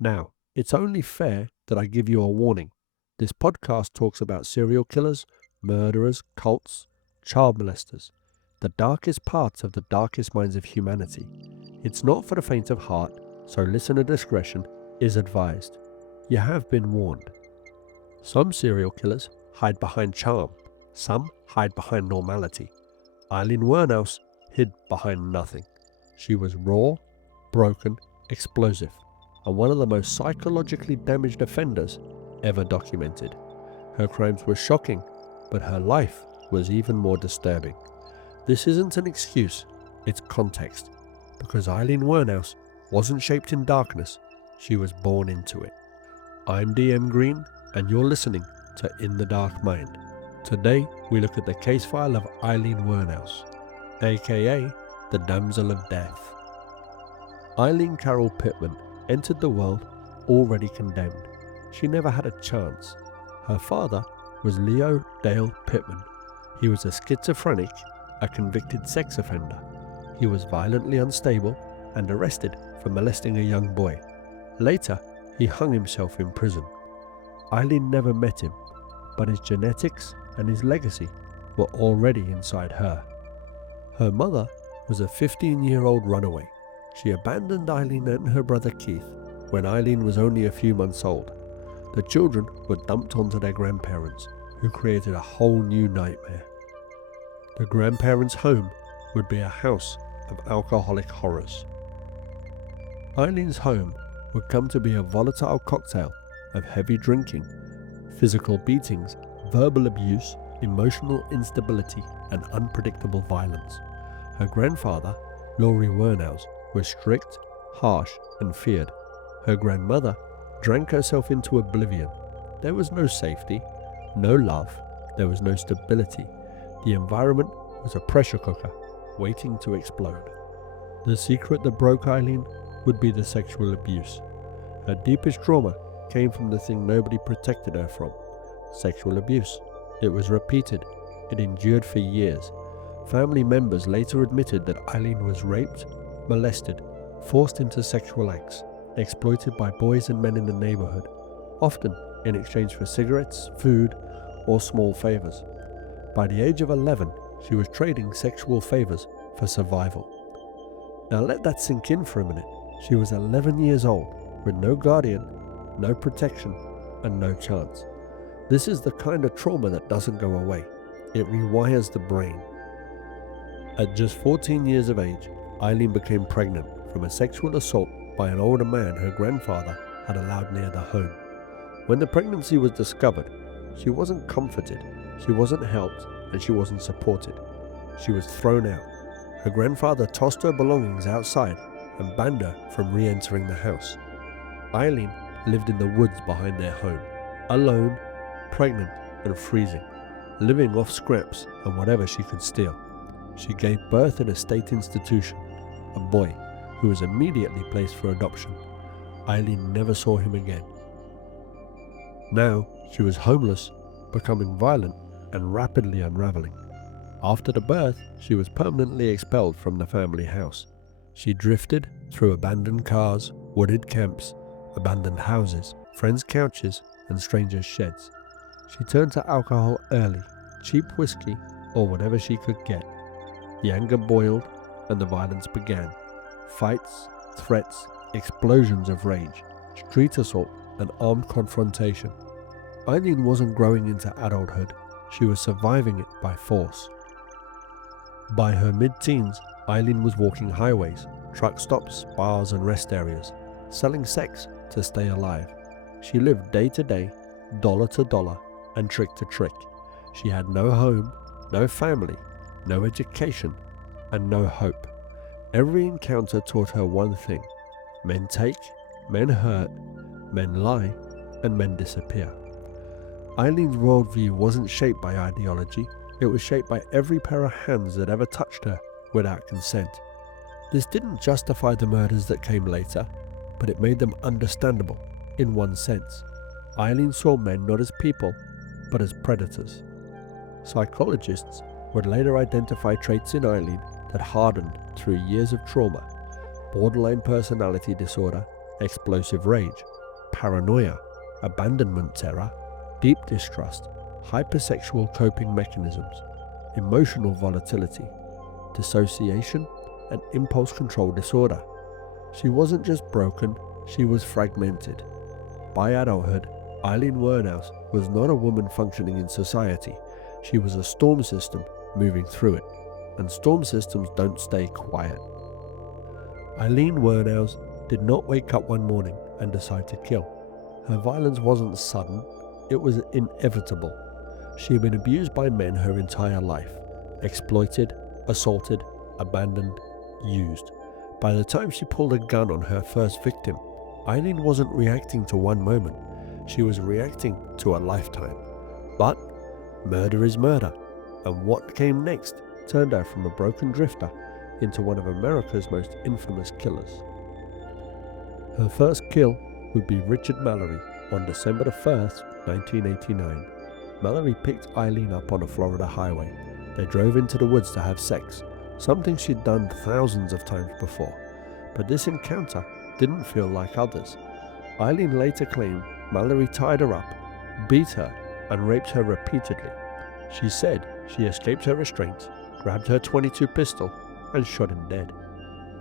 Now, it's only fair that I give you a warning. This podcast talks about serial killers, murderers, cults, child molesters, the darkest parts of the darkest minds of humanity. It's not for the faint of heart, so listener discretion is advised. You have been warned. Some serial killers hide behind charm, some hide behind normality. Aileen Wuornos hid behind nothing. She was raw, broken, explosive, and one of the most psychologically damaged offenders ever documented. Her crimes were shocking, but her life was even more disturbing. This isn't an excuse, it's context, because Aileen Wuornos wasn't shaped in darkness, she was born into it. I'm DM Green, and you're listening to In the Dark Mind. Today, we look at the case file of Aileen Wuornos, aka the Damsel of Death. Aileen Carol Pittman entered the world already condemned. She never had a chance. Her father was Leo Dale Pittman. He was a schizophrenic, a convicted sex offender. He was violently unstable and arrested for molesting a young boy. Later, he hung himself in prison. Aileen never met him, but his genetics and his legacy were already inside her. Her mother was a 15-year-old runaway. She abandoned Aileen and her brother Keith when Aileen was only a few months old. The children were dumped onto their grandparents, who created a whole new nightmare. The grandparents' home would be a house of alcoholic horrors. Aileen's home would come to be a volatile cocktail of heavy drinking, physical beatings, verbal abuse, emotional instability, and unpredictable violence. Her grandfather, Laurie Wuornos, was strict, harsh, and feared. Her grandmother drank herself into oblivion. There was no safety, no love, there was no stability. The environment was a pressure cooker, waiting to explode. The secret that broke Aileen would be the sexual abuse. Her deepest trauma came from the thing nobody protected her from: sexual abuse. It was repeated. It endured for years. Family members later admitted that Aileen was raped, molested, forced into sexual acts, exploited by boys and men in the neighborhood, often in exchange for cigarettes, food, or small favors. By the age of 11, she was trading sexual favors for survival. Now let that sink in for a minute. She was 11 years old, with no guardian, no protection, and no chance. This is the kind of trauma that doesn't go away. It rewires the brain. At just 14 years of age, Aileen became pregnant from a sexual assault by an older man her grandfather had allowed near the home. When the pregnancy was discovered, she wasn't comforted, she wasn't helped, and she wasn't supported. She was thrown out. Her grandfather tossed her belongings outside and banned her from re-entering the house. Aileen lived in the woods behind their home, alone, pregnant, and freezing, living off scraps and whatever she could steal. She gave birth in a state institution, a boy who was immediately placed for adoption. Aileen never saw him again. Now she was homeless, becoming violent, and rapidly unraveling. After the birth, she was permanently expelled from the family house. She drifted through abandoned cars, wooded camps, abandoned houses, friends' couches, and strangers' sheds. She turned to alcohol early, cheap whiskey, or whatever she could get. The anger boiled, and the violence began. Fights, threats, explosions of rage, street assault, and armed confrontation. Aileen wasn't growing into adulthood, she was surviving it by force. By her mid-teens, Aileen was walking highways, truck stops, bars, and rest areas, selling sex to stay alive. She lived day to day, dollar to dollar, and trick to trick. She had no home, no family, no education, and no hope. Every encounter taught her one thing: men take, men hurt, men lie, and men disappear. Aileen's worldview wasn't shaped by ideology, it was shaped by every pair of hands that ever touched her without consent. This didn't justify the murders that came later, but it made them understandable in one sense. Aileen saw men not as people, but as predators. Psychologists would later identify traits in Aileen that hardened through years of trauma: borderline personality disorder, explosive rage, paranoia, abandonment terror, deep distrust, hypersexual coping mechanisms, emotional volatility, dissociation, and impulse control disorder. She wasn't just broken, she was fragmented. By adulthood, Aileen Wuornos was not a woman functioning in society. She was a storm system moving through it, and storm systems don't stay quiet. Aileen Wuornos did not wake up one morning and decide to kill. Her violence wasn't sudden, it was inevitable. She had been abused by men her entire life, exploited, assaulted, abandoned, used. By the time she pulled a gun on her first victim, Aileen wasn't reacting to one moment, she was reacting to a lifetime. But murder is murder, and what came next turned her from a broken drifter into one of America's most infamous killers. Her first kill would be Richard Mallory on December 1st, 1989. Mallory picked Aileen up on a Florida highway. They drove into the woods to have sex, something she'd done thousands of times before. But this encounter didn't feel like others. Aileen later claimed Mallory tied her up, beat her, and raped her repeatedly. She said she escaped her restraints, grabbed her .22 pistol, and shot him dead.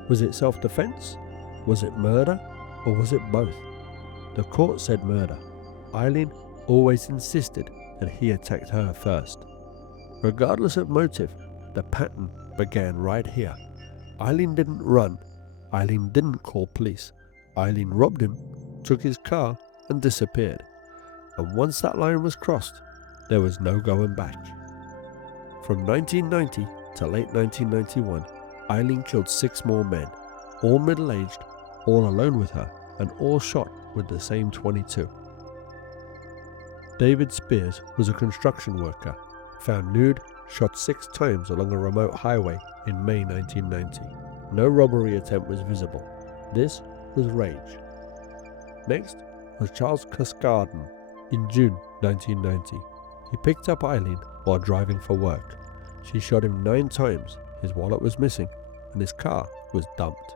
Was it self-defense? Was it murder? Or was it both? The court said murder. Aileen always insisted that he attacked her first. Regardless of motive, the pattern began right here. Aileen didn't run. Aileen didn't call police. Aileen robbed him, took his car, and disappeared. And once that line was crossed, there was no going back. From 1990 to late 1991, Aileen killed 6 more men, all middle-aged, all alone with her, and all shot with the same .22. David Spears was a construction worker, found nude, shot 6 times along a remote highway in May 1990. No robbery attempt was visible. This was rage. Next was Charles Cascarden in June 1990. He picked up Aileen while driving for work. She shot him 9 times, his wallet was missing, and his car was dumped.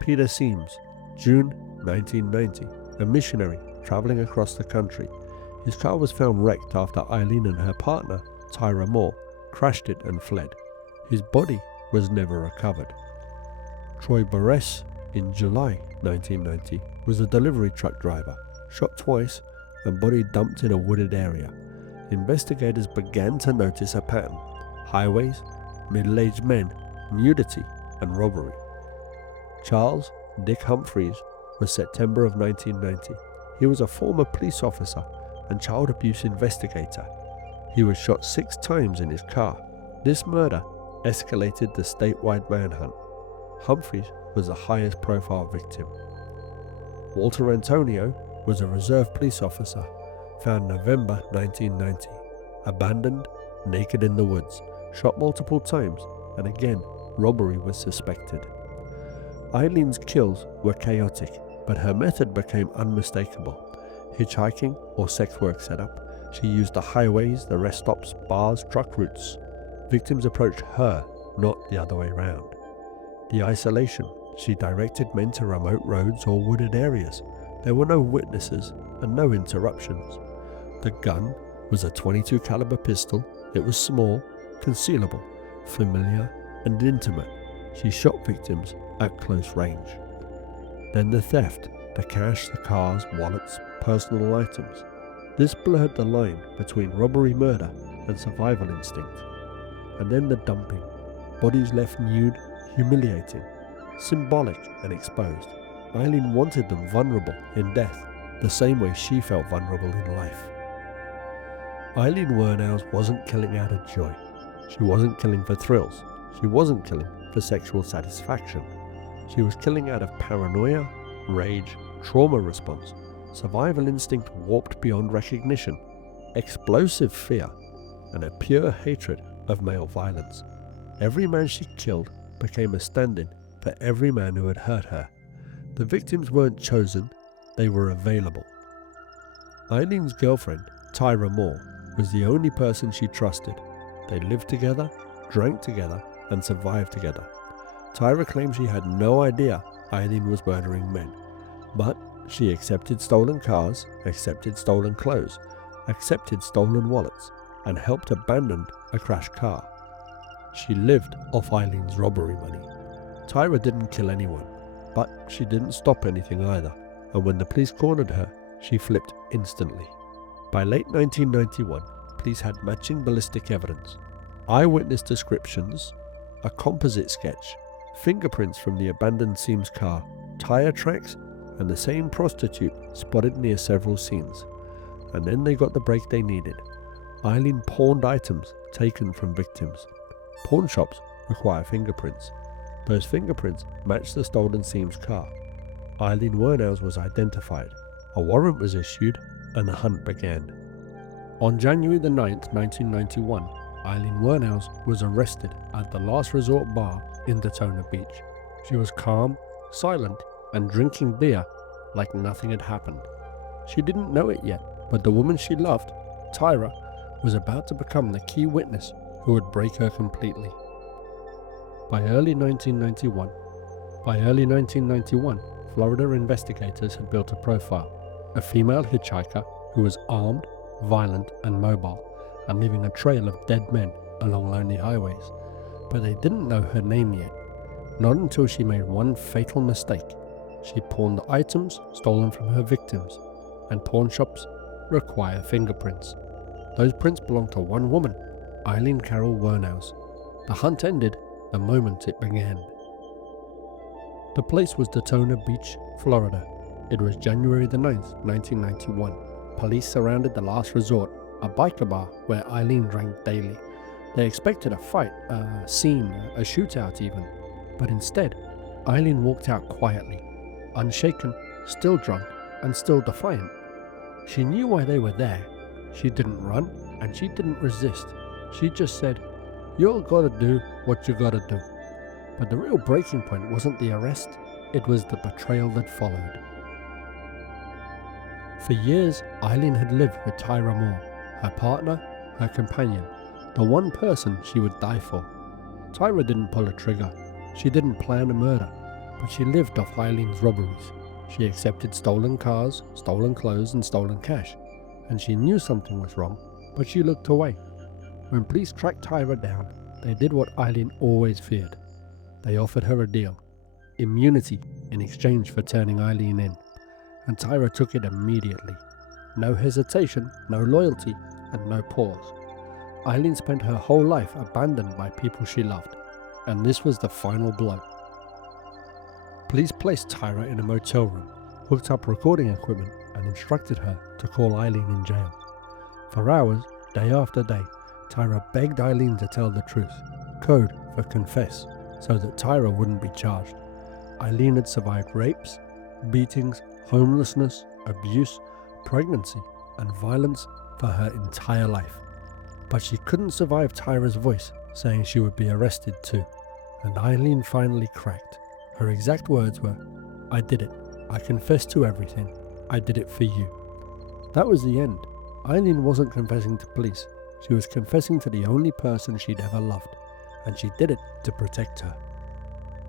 Peter Seams, June 1990, a missionary traveling across the country. His car was found wrecked after Aileen and her partner, Tyra Moore, crashed it and fled. His body was never recovered. Troy Barres, in July 1990, was a delivery truck driver, shot twice and body dumped in a wooded area. Investigators began to notice a pattern: highways, middle-aged men, nudity, and robbery. Charles Dick Humphreys was September of 1990. He was a former police officer and child abuse investigator. He was shot 6 times in his car. This murder escalated the statewide manhunt. Humphreys was the highest profile victim. Walter Antonio was a reserve police officer, found November 1990, abandoned, naked in the woods, shot multiple times, and again, robbery was suspected. Aileen's kills were chaotic, but her method became unmistakable. Hitchhiking or sex work setup, she used the highways, the rest stops, bars, truck routes. Victims approached her, not the other way around. The isolation, she directed men to remote roads or wooded areas. There were no witnesses and no interruptions. The gun was a .22 caliber pistol. It was small, concealable, familiar, and intimate. She shot victims at close range. Then the theft, the cash, the cars, wallets, personal items. This blurred the line between robbery, murder, and survival instinct. And then the dumping. Bodies left nude, humiliating, symbolic, and exposed. Aileen wanted them vulnerable in death, the same way she felt vulnerable in life. Aileen Wuornos wasn't killing out of joy. She wasn't killing for thrills. She wasn't killing for sexual satisfaction. She was killing out of paranoia, rage, trauma response, survival instinct warped beyond recognition, explosive fear, and a pure hatred of male violence. Every man she killed became a stand-in for every man who had hurt her. The victims weren't chosen, they were available. Aileen's girlfriend, Tyra Moore, was the only person she trusted. They lived together, drank together, and survived together. Tyra claimed she had no idea Aileen was murdering men. But she accepted stolen cars, accepted stolen clothes, accepted stolen wallets, and helped abandon a crashed car. She lived off Eileen's robbery money. Tyra didn't kill anyone, but she didn't stop anything either, and when the police cornered her, she flipped instantly. By late 1991, police had matching ballistic evidence, eyewitness descriptions, a composite sketch, fingerprints from the abandoned Seams car, tire tracks, and the same prostitute spotted near several scenes. And then they got the break they needed. Aileen pawned items taken from victims. Pawn shops require fingerprints. Those fingerprints matched the stolen Seams car. Aileen Wuornos was identified. A warrant was issued and the hunt began. On January the 9th, 1991, Aileen Wuornos was arrested at the Last Resort bar in Daytona Beach. She was calm, silent, and drinking beer like nothing had happened. She didn't know it yet, but the woman she loved, Tyra, was about to become the key witness who would break her completely. By early 1991, Florida investigators had built a profile, a female hitchhiker who was armed, violent, and mobile, and leaving a trail of dead men along lonely highways. But they didn't know her name yet, not until she made one fatal mistake. She pawned the items stolen from her victims, and pawn shops require fingerprints. Those prints belonged to one woman, Aileen Carol Wuornos. The hunt ended the moment it began. The place was Daytona Beach, Florida. It was January the 9th, 1991. Police surrounded the Last Resort, a biker bar where Aileen drank daily. They expected a fight, a scene, a shootout even. But instead, Aileen walked out quietly, unshaken, still drunk, and still defiant. She knew why they were there. She didn't run, and she didn't resist. She just said, "You gotta do what you gotta do." But the real breaking point wasn't the arrest, it was the betrayal that followed. For years, Aileen had lived with Tyra Moore, her partner, her companion, the one person she would die for. Tyra didn't pull a trigger. She didn't plan a murder, but she lived off Eileen's robberies. She accepted stolen cars, stolen clothes, and stolen cash, and she knew something was wrong, but she looked away. When police tracked Tyra down, they did what Aileen always feared. They offered her a deal, immunity in exchange for turning Aileen in, and Tyra took it immediately. No hesitation, no loyalty, and no pause. Aileen spent her whole life abandoned by people she loved, and this was the final blow. Police placed Tyra in a motel room, hooked up recording equipment, and instructed her to call Aileen in jail. For hours, day after day, Tyra begged Aileen to tell the truth, code for confess, so that Tyra wouldn't be charged. Aileen had survived rapes, beatings, homelessness, abuse, pregnancy, and violence for her entire life. But she couldn't survive Tyra's voice saying she would be arrested too, and Aileen finally cracked. Her exact words were, "I did it. I confessed to everything. I did it for you." That was the end. Aileen wasn't confessing to police. She was confessing to the only person she'd ever loved, and she did it to protect her.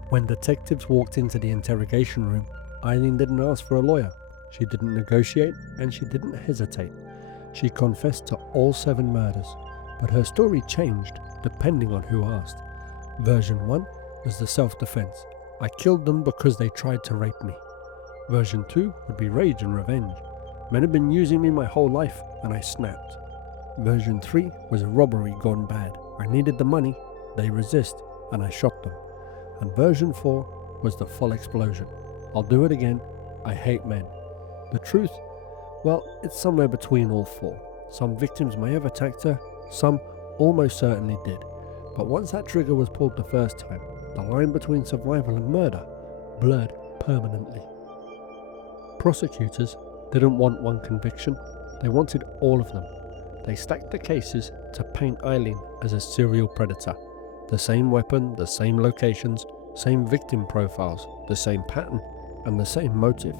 When detectives walked into the interrogation room, Aileen didn't ask for a lawyer. She didn't negotiate, and she didn't hesitate. She confessed to all 7 murders, but her story changed depending on who asked. Version 1 was the self-defense. "I killed them because they tried to rape me." Version 2 would be rage and revenge. "Men have been using me my whole life, and I snapped." Version 3 was a robbery gone bad. "I needed the money, they resist, and I shot them." And version 4 was the full explosion. "I'll do it again, I hate men." The truth? Well, it's somewhere between all 4. Some victims may have attacked her, some almost certainly did. But once that trigger was pulled the first time, the line between survival and murder blurred permanently. Prosecutors didn't want one conviction, they wanted all of them. They stacked the cases to paint Aileen as a serial predator. The same weapon, the same locations, same victim profiles, the same pattern, and the same motive.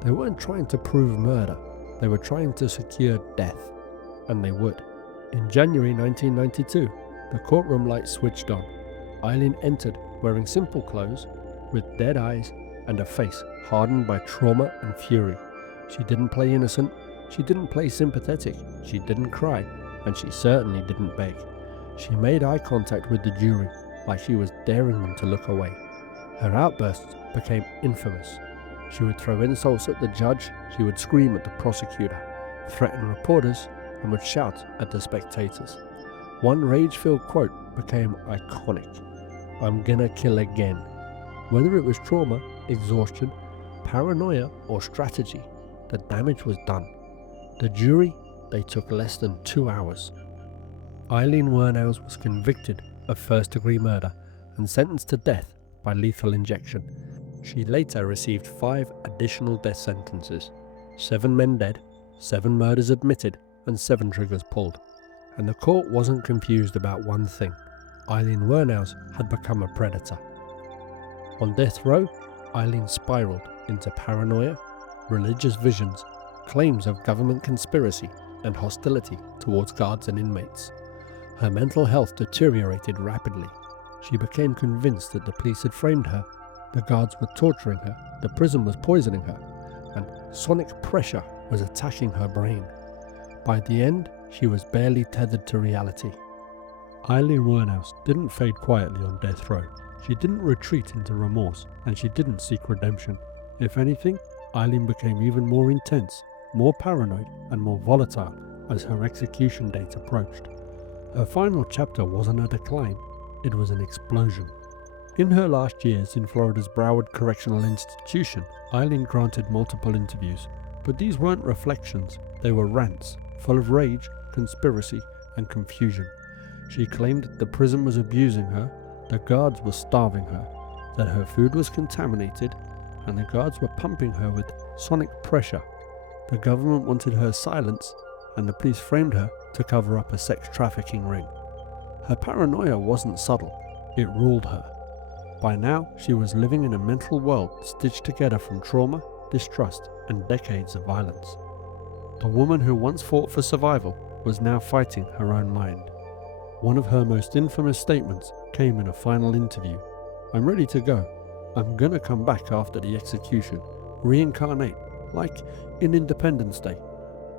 They weren't trying to prove murder, they were trying to secure death. And they would. In January 1992, the courtroom lights switched on. Aileen entered wearing simple clothes, with dead eyes and a face hardened by trauma and fury. She didn't play innocent, she didn't play sympathetic, she didn't cry, and she certainly didn't beg. She made eye contact with the jury, like she was daring them to look away. Her outbursts became infamous. She would throw insults at the judge, she would scream at the prosecutor, threaten reporters, and would shout at the spectators. One rage-filled quote became iconic: "I'm gonna kill again." Whether it was trauma, exhaustion, paranoia, or strategy, the damage was done. The jury, they took less than 2 hours. Aileen Wuornos was convicted of first-degree murder and sentenced to death by lethal injection. She later received 5 additional death sentences, 7 men dead, 7 murders admitted, and 7 triggers pulled. And the court wasn't confused about one thing: Aileen Wuornos had become a predator. On death row, Aileen spiraled into paranoia, religious visions, claims of government conspiracy, and hostility towards guards and inmates. Her mental health deteriorated rapidly. She became convinced that the police had framed her, the guards were torturing her, the prison was poisoning her, and sonic pressure was attacking her brain. By the end, she was barely tethered to reality. Aileen Wuornos didn't fade quietly on death row. She didn't retreat into remorse, and she didn't seek redemption. If anything, Aileen became even more intense, more paranoid, and more volatile as her execution date approached. Her final chapter wasn't a decline, it was an explosion. In her last years in Florida's Broward Correctional Institution, Aileen granted multiple interviews, but these weren't reflections, they were rants, full of rage, conspiracy, and confusion. She claimed that the prison was abusing her, the guards were starving her, that her food was contaminated, and the guards were pumping her with sonic pressure. The government wanted her silence, and the police framed her to cover up a sex trafficking ring. Her paranoia wasn't subtle, it ruled her. By now, she was living in a mental world stitched together from trauma, distrust, and decades of violence. The woman who once fought for survival was now fighting her own mind. One of her most infamous statements came in a final interview: "I'm ready to go. I'm gonna come back after the execution, reincarnate, like in Independence Day.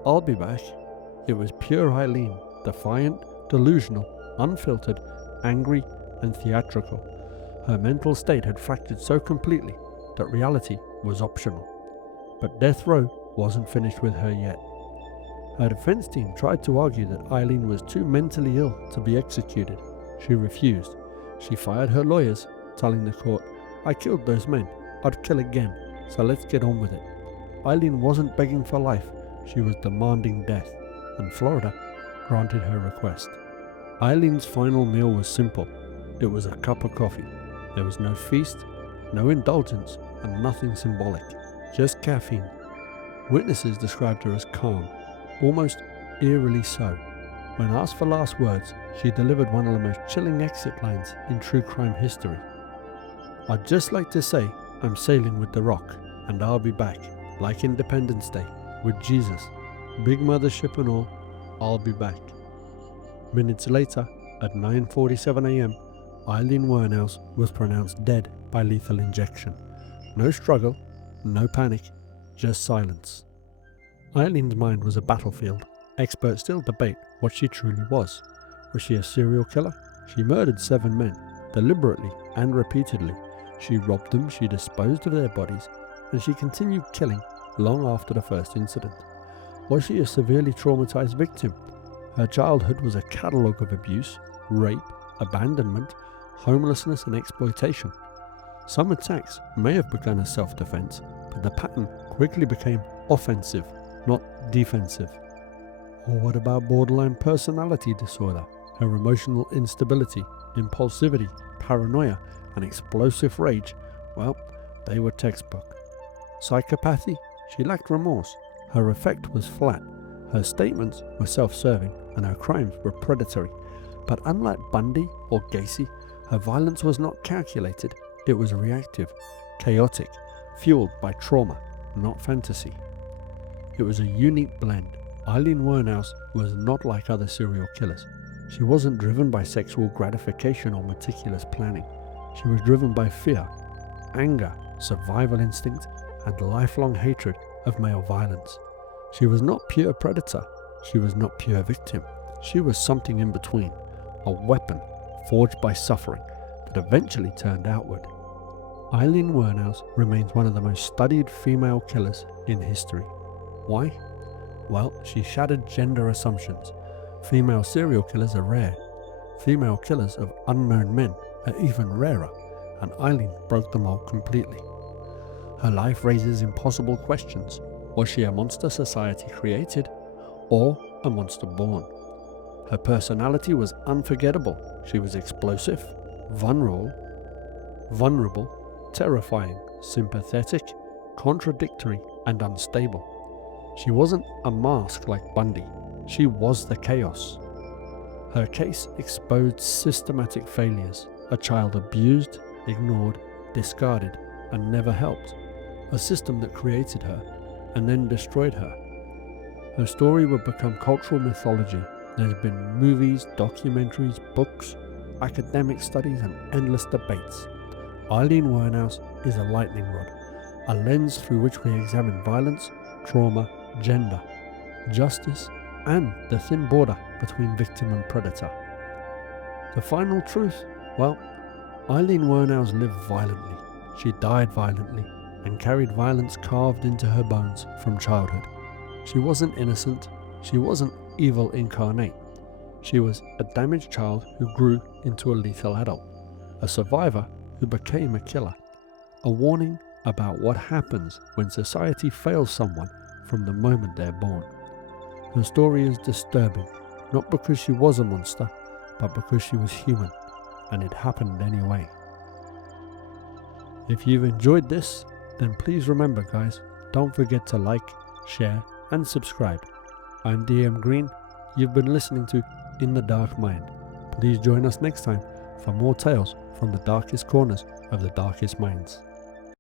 I'll be back." It was pure Aileen, defiant, delusional, unfiltered, angry, and theatrical. Her mental state had fractured so completely that reality was optional. But death row wasn't finished with her yet. Her defense team tried to argue that Aileen was too mentally ill to be executed. She refused. She fired her lawyers, telling the court, "I killed those men. I'd kill again, so let's get on with it." Aileen wasn't begging for life, she was demanding death, and Florida granted her request. Aileen's final meal was simple. It was a cup of coffee. There was no feast, no indulgence, and nothing symbolic, just caffeine. Witnesses described her as calm, almost eerily so. When asked for last words, she delivered one of the most chilling exit lines in true crime history. "I'd just like to say I'm sailing with the Rock, and I'll be back, like Independence Day, with Jesus. Big mothership and all, I'll be back." Minutes later, at 9:47 a.m., Aileen Wuornos was pronounced dead by lethal injection. No struggle, no panic, just silence. Aileen's mind was a battlefield. Experts still debate what she truly was. Was she a serial killer? She murdered 7 men, deliberately and repeatedly. She robbed them, she disposed of their bodies, and she continued killing long after the first incident. Was she a severely traumatized victim? Her childhood was a catalogue of abuse, rape, abandonment, homelessness, and exploitation. Some attacks may have begun as self-defense, but the pattern quickly became offensive, not defensive. Or what about borderline personality disorder? Her emotional instability, impulsivity, paranoia, and explosive rage, well, they were textbook. Psychopathy? She lacked remorse. Her affect was flat. Her statements were self-serving, and her crimes were predatory. But unlike Bundy or Gacy, her violence was not calculated. It was reactive, chaotic, fueled by trauma, not fantasy. It was a unique blend. Aileen Wuornos was not like other serial killers. She wasn't driven by sexual gratification or meticulous planning. She was driven by fear, anger, survival instinct, and lifelong hatred of male violence. She was not pure predator. She was not pure victim. She was something in between, a weapon forged by suffering that eventually turned outward. Aileen Wuornos remains one of the most studied female killers in history. Why? Well, she shattered gender assumptions. Female serial killers are rare. Female killers of unknown men are even rarer, and Aileen broke them all completely. Her life raises impossible questions. Was she a monster society created, or a monster born? Her personality was unforgettable. She was explosive, vulnerable, terrifying, sympathetic, contradictory, and unstable. She wasn't a mask like Bundy. She was the chaos. Her case exposed systematic failures, a child abused, ignored, discarded, and never helped, a system that created her and then destroyed her. Her story would become cultural mythology. There's been movies, documentaries, books, academic studies, and endless debates. Aileen Wuornos is a lightning rod, a lens through which we examine violence, trauma, gender, justice, and the thin border between victim and predator. The final truth? Well, Aileen Wuornos lived violently. She died violently and carried violence carved into her bones from childhood. She wasn't innocent. She wasn't evil incarnate. She was a damaged child who grew into a lethal adult, a survivor who became a killer, a warning about what happens when society fails someone from the moment they're born. Her story is disturbing, not because she was a monster, but because she was human, and it happened anyway. If you've enjoyed this, then please remember, guys, don't forget to like, share, and subscribe. I'm DM Green. You've been listening to In the Dark Mind. Please join us next time for more tales from the darkest corners of the darkest minds.